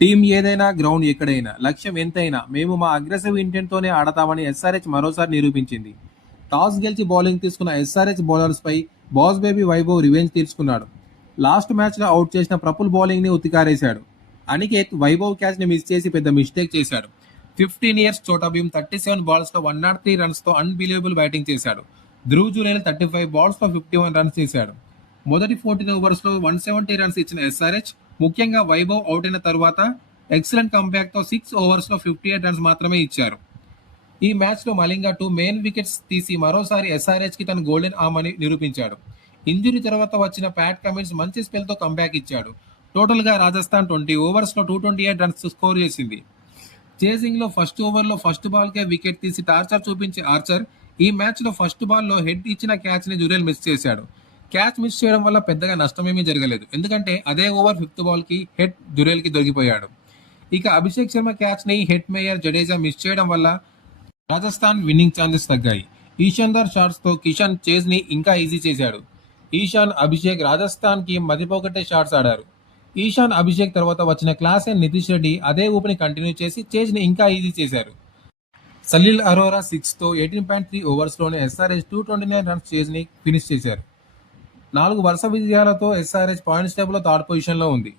Team ఏదైనా, ground ఎక్కడైనా, లక్ష్యం ఎంతైనా మేము మా అగ్రెసివ్ ఇంటెంట్తోనే ఆడతామని ఎస్ఆర్హెచ్ మరోసారి నిరూపించింది. టాస్ గెలిచి బౌలింగ్ తీసుకున్న ఎస్ఆర్హెచ్ బౌలర్స్పై బాస్ బేబీ వైభవ్ రివెంజ్ తీర్చుకున్నాడు. లాస్ట్ మ్యాచ్లో అవుట్ చేసిన ప్రఫుల్ బౌలింగ్ని ఉతికారేశాడు. అనికేత్ వైభవ్ క్యాచ్ని మిస్ చేసి పెద్ద మిస్టేక్ చేశాడు. 15 ఇయర్స్ చోటా భీమ్ 37 బాల్స్లో 103 రన్స్తో అన్బిలీవబుల్ బ్యాటింగ్ చేశాడు. ధ్రువ్ జురేల్ 35 బాల్స్లో 51 రన్స్ చేశాడు. మొదటి 14 ఓవర్స్లో 170 రన్స్ ఇచ్చిన ఎస్ఆర్హెచ్ ముఖ్యంగా వైభవ్ అవుట్ అయిన తర్వాత ఎక్సలెంట్ కంబ్యాక్తో 6 ఓవర్స్లో 58 రన్స్ మాత్రమే ఇచ్చారు. ఈ మ్యాచ్లో మలింగా 2 మెయిన్ వికెట్స్ తీసి మరోసారి ఎస్ఆర్హెచ్కి తన గోల్డెన్ ఆర్మ్ అని నిరూపించాడు. ఇంజురీ తర్వాత వచ్చిన ప్యాట్ కమిన్స్ మంచి స్పెల్తో కంబ్యాక్ ఇచ్చాడు. టోటల్గా రాజస్థాన్ 20 ఓవర్స్లో 228 రన్స్ స్కోర్ చేసింది. చేసింగ్లో ఫస్ట్ ఓవర్లో ఫస్ట్ బాల్కే వికెట్ తీసి టార్చర్ చూపించే ఆర్చర్ ఈ మ్యాచ్లో ఫస్ట్ బాల్లో హెడ్ ఇచ్చిన క్యాచ్ని జురేల్ మిస్ చేశాడు. క్యాచ్ మిస్ చేయడం వల్ల పెద్దగా నష్టమేమీ జరగలేదు, ఎందుకంటే అదే ఓవర్ 5th బాల్కి హెడ్ జురేల్కి దొరికిపోయాడు. ఇక అభిషేక్ శర్మ క్యాచ్ని హెడ్ మేయర్ జడేజా మిస్ చేయడం వల్ల రాజస్థాన్ విన్నింగ్ ఛాన్సెస్ తగ్గాయి. ఈశాందర్ షాట్స్తో కిషన్ చేజ్ని ఇంకా ఈజీ చేశాడు. ఈశాన్, అభిషేక్ రాజస్థాన్కి మదిపోగొట్టే షాట్స్ ఆడారు. ఈశాన్, అభిషేక్ తర్వాత వచ్చిన క్లాస్ అండ్ నితీష్ రెడ్డి అదే ఊపిని కంటిన్యూ చేసి చేజ్ని ఇంకా ఈజీ చేశారు. సలీల్ అరోరా 6తో 18.3 ఓవర్స్లోనే ఎస్ఆర్హెచ్ 229 రన్స్ చేజ్ని ఫినిష్ చేశారు. 4 వరుస విజయాలతో ఎస్ఆర్హెచ్ పాయింట్స్ టేబుల్లో థర్డ్ పొజిషన్లో ఉంది.